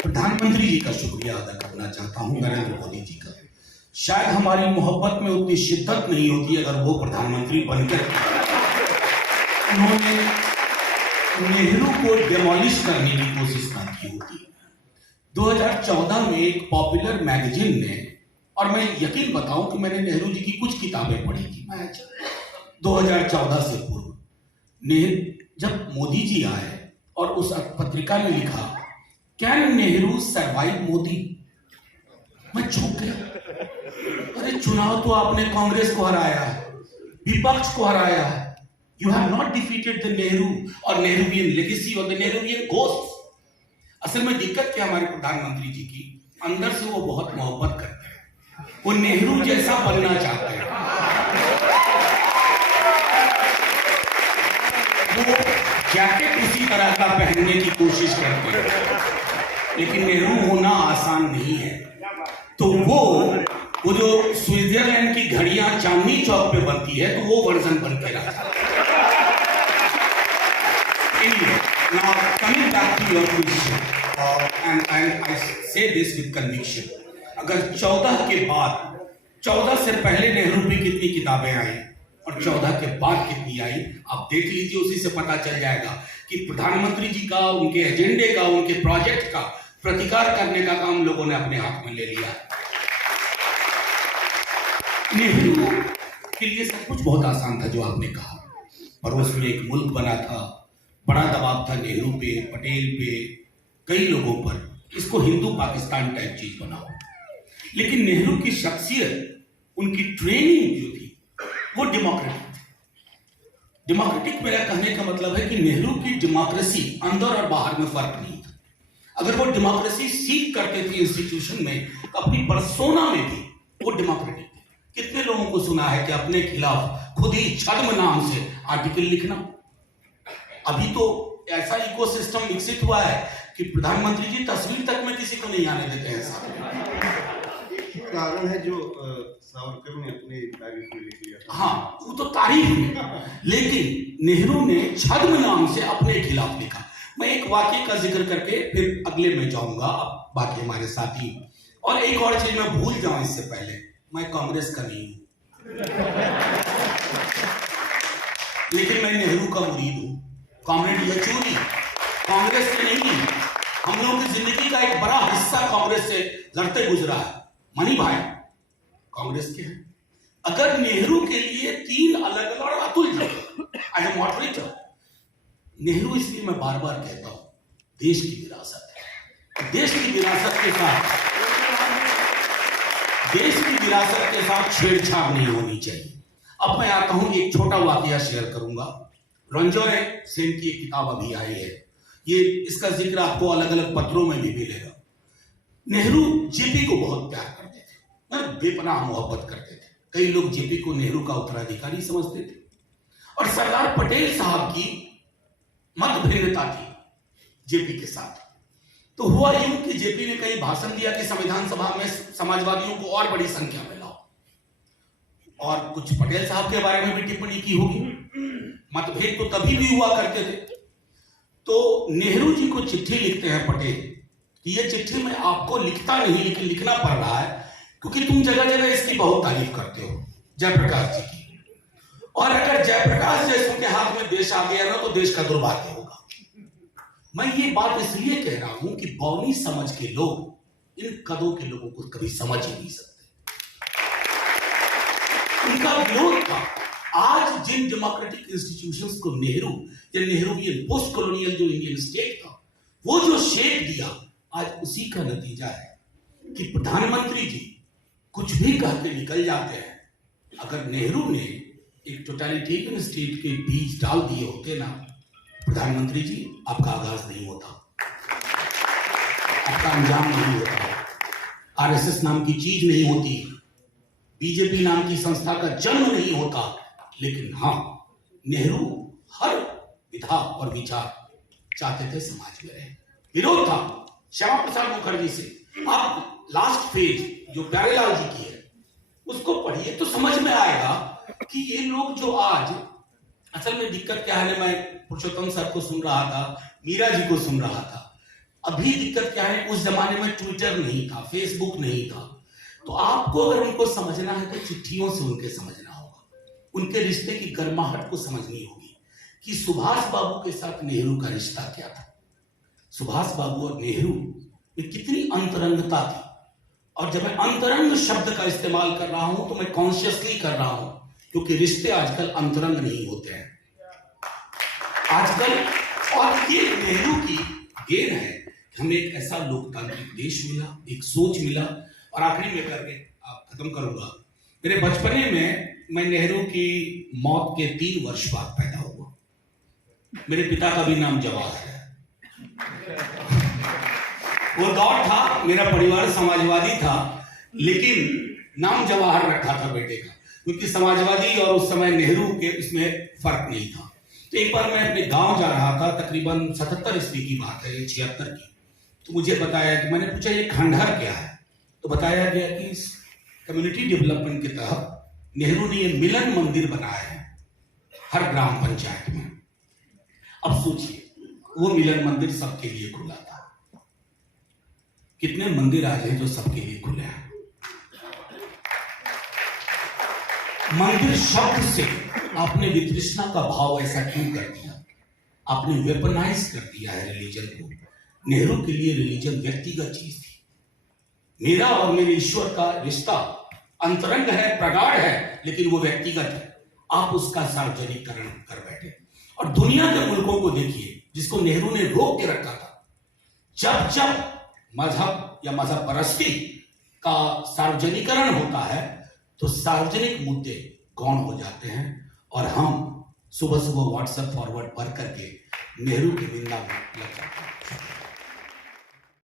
प्रधानमंत्री जी का शुक्रिया अदा करना चाहता हूं, नरेंद्र मोदी जी का। शायद हमारी मोहब्बत में उतनी शिद्दत नहीं होती अगर वो प्रधानमंत्री बनकर उन्होंने नेहरू को डिमोलिश करने की कोशिश ना की होती। 2014 में एक पॉपुलर मैगजीन ने, और मैं यकीन बताऊं कि मैंने नेहरू जी की कुछ किताबें पढ़ी थी, मैं 2014 से पूर्व जब मोदी जी आए और उस पत्रिका ने लिखा कैन नेहरू सर्वाइव मोदी, मैं चौंक गया। अरे चुनाव तो आपने कांग्रेस को हराया है, विपक्ष को हराया है, you have not defeated the Nehru और नेहरूवियन लेगेसी और द नेहरूवियन घोस्ट। असल में दिक्कत क्या हमारे प्रधानमंत्री जी की, अंदर से वो बहुत मोहब्बत करते हैं, वो नेहरू जैसा बनना चाहते हैं, वो जैकेट उसी तरह का पहनने की कोशिश करते हैं, लेकिन नेहरू होना आसान नहीं है। तो वो जो स्विट्जरलैंड की घड़ियां चांदनी चौक पे बनती है, तो वो वर्जन बन के रहा। Now coming back to your question, and I say this with conviction. अगर 14 से पहले नेहरू पे कितनी किताबें आई और 14 के बाद कितनी आई, आप देख लीजिए, उसी से पता चल जाएगा कि प्रधानमंत्री जी का, उनके एजेंडे का, उनके प्रोजेक्ट का प्रतिकार करने का काम लोगों ने अपने हाथ में ले लिया। नेहरू के लिए सब कुछ बहुत आसान था जो आपने कहा, पड़ोस में एक मुल्क बना था, बड़ा दबाव था नेहरू पे, पटेल पे, कई लोगों पर, इसको हिंदू पाकिस्तान टाइप चीज बनाओ। लेकिन नेहरू की शख्सियत, उनकी ट्रेनिंग जो थी वो डेमोक्रेटिक थी। डेमोक्रेटिक मेरा कहने का मतलब है कि नेहरू की डेमोक्रेसी अंदर और बाहर में फर्क नहीं था। अगर वो डेमोक्रेसी सीख करते थे इंस्टीट्यूशन में, तो अपनी पर्सोना में भी वो डेमोक्रेटिक थे। कितने लोगों को सुना है कि अपने खिलाफ खुद ही छद्म नाम से आर्टिकल लिखना। अभी तो ऐसा इकोसिस्टम विकसित हुआ है कि प्रधानमंत्री जी तस्वीर तक में किसी को नहीं आने देते हैं साथ। कारण है जो सावरकर ने अपनी तारीफ में लिख लिया। हाँ, वो तो तारीफ में, लेकिन नेहरू ने छद्म नाम से अपने खिलाफ लिखा। मैं एक वाक्य का जिक्र करके फिर अगले में जाऊंगा, अब बाकी हमारे साथी। और एक और चीज मैं भूल जाऊं इससे पहले, मैं कांग्रेस का नहीं हूं, लेकिन मैं नेहरू का मुरीद हूं। कॉमरेड येचूरी कांग्रेस से नहीं, हम लोगों की जिंदगी का एक बड़ा हिस्सा कांग्रेस से लड़ते गुजरा है। मनी भाई कांग्रेस के हैं। अगर नेहरू के लिए 3 अलग अलग, और Atul ji as a moderator, Nehru, इसलिए मैं बार बार कहता हूं, देश की विरासत है, देश की विरासत के साथ छेड़छाड़ नहीं होनी चाहिए। अब मैं आता हूं, एक छोटा वाकया शेयर करूंगा। रंजॉय सेन की एक किताब अभी आई है, ये इसका जिक्र आपको अलग अलग पत्रों में भी मिलेगा। नेहरू जेपी को बहुत प्यार करते थे, बेपनाह मोहब्बत करते थे। कई लोग जेपी को नेहरू का उत्तराधिकारी समझते थे। और सरदार पटेल साहब की मतभिन्नता थी जेपी के साथ। तो हुआ यूं कि जेपी ने कई भाषण दिया कि संविधान सभा में समाजवादियों को और बड़ी संख्या में लाओ, और कुछ पटेल साहब के बारे में भी टिप्पणी की होगी। मतभेद तो तभी भी हुआ करते थे। तो नेहरू जी को चिट्ठी लिखते हैं पटेल कि ये चिट्ठी मैं आपको लिखता नहीं, लेकिन लिखना पड़ रहा है क्योंकि तुम जगह जगह इसकी बहुत तारीफ करते हो, जयप्रकाश जी की, और अगर जयप्रकाश जैसों के हाथ में देश आ गया ना, तो देश का दुर्भाग्य होगा। मैं ये बात इसलिए कह रहा हूं कि बौनी समझ के लोग इन कदों के लोगों को कभी समझ ही नहीं सकते। उनका विरोध था। आज जिन डेमोक्रेटिक इंस्टीट्यूशंस को नेहरू या नेहरूवियन पोस्ट कॉलोनियल जो इंडियन स्टेट था, वो जो शेप दिया, आज उसी का नतीजा है कि प्रधानमंत्री जी कुछ भी कहते निकल जाते हैं। अगर नेहरू ने एक टोटलिटेरियन स्टेट के बीज डाल दिए होते ना, प्रधानमंत्री जी, आपका आगाज नहीं होता, आपका अंजाम नहीं होता, आरएसएस नाम की चीज नहीं होती, बीजेपी नाम की संस्था का जन्म नहीं होता। लेकिन हाँ, नेहरू हर विधा और विचार चाहते थे समाज में रहे। विरोध था श्यामा प्रसाद मुखर्जी से। आप लास्ट पेज जो प्यारेलाल जी की है उसको पढ़िए तो समझ में आएगा कि ये लोग जो आज, असल में दिक्कत क्या है, मैं पुरुषोत्तम सर को सुन रहा था, मीरा जी को सुन रहा था। अभी दिक्कत क्या है, उस जमाने में ट्विटर नहीं था, फेसबुक नहीं था, तो आपको अगर उनको समझना है तो चिट्ठियों से उनके समझना होगा, उनके रिश्ते की गर्माहट को समझनी होगी कि सुभाष बाबू के साथ नेहरू का रिश्ता क्या था, सुभाष बाबू और नेहरू में कितनी अंतरंगता थी। और जब मैं अंतरंग शब्द का इस्तेमाल कर रहा हूं तो मैं कॉन्शियसली कर रहा हूं, क्योंकि रिश्ते आजकल अंतरंग नहीं होते हैं आजकल। और ये नेहरू की देन है कि हमें एक ऐसा लोकतांत्रिक देश मिला, एक सोच मिला। और आखिरी में करके खत्म करूंगा, मेरे बचपने में मैं नेहरू की मौत के 3 वर्ष बाद पैदा हुआ। मेरे पिता का भी नाम जवाहर है। वो दौर था, मेरा परिवार समाजवादी था, लेकिन नाम जवाहर रखा था बेटे का, क्योंकि समाजवादी और उस समय नेहरू के उसमें फर्क नहीं था। तो एक बार मैं अपने गांव जा रहा था, तकरीबन 77 ईस्वी की बात है, 76 की। तो मुझे बताया कि, मैंने पूछा ये खंडहर क्या है, तो बताया गया कि इस कम्युनिटी डेवलपमेंट के तहत नेहरू ने ये मिलन मंदिर बनाया है हर ग्राम पंचायत में। अब सोचिए, वो मिलन मंदिर सबके लिए खुला था। कितने मंदिर आज हैं जो सबके लिए खुले हैं? मंदिर शब्द से आपने वितृष्णा का भाव ऐसा क्यों कर दिया? आपने वेपनाइज कर दिया है रिलीजन को। नेहरू के लिए रिलीजन व्यक्तिगत चीज थी। मेरा और मेरे ईश्वर का रिश्ता अंतरंग है, प्रगाढ़ है, लेकिन वो व्यक्तिगत है। आप उसका सार्वजनिकरण कर बैठे। और दुनिया के मुल्कों को देखिए जिसको नेहरू ने रोक के रखा था। जब जब मजहब या मजहब परस्ती का सार्वजनिकरण होता है तो सार्वजनिक मुद्दे गौण हो जाते हैं, और हम सुबह सुबह व्हाट्सएप फॉरवर्ड पढ़ करके नेहरू की निंदा में लग जाते हैं।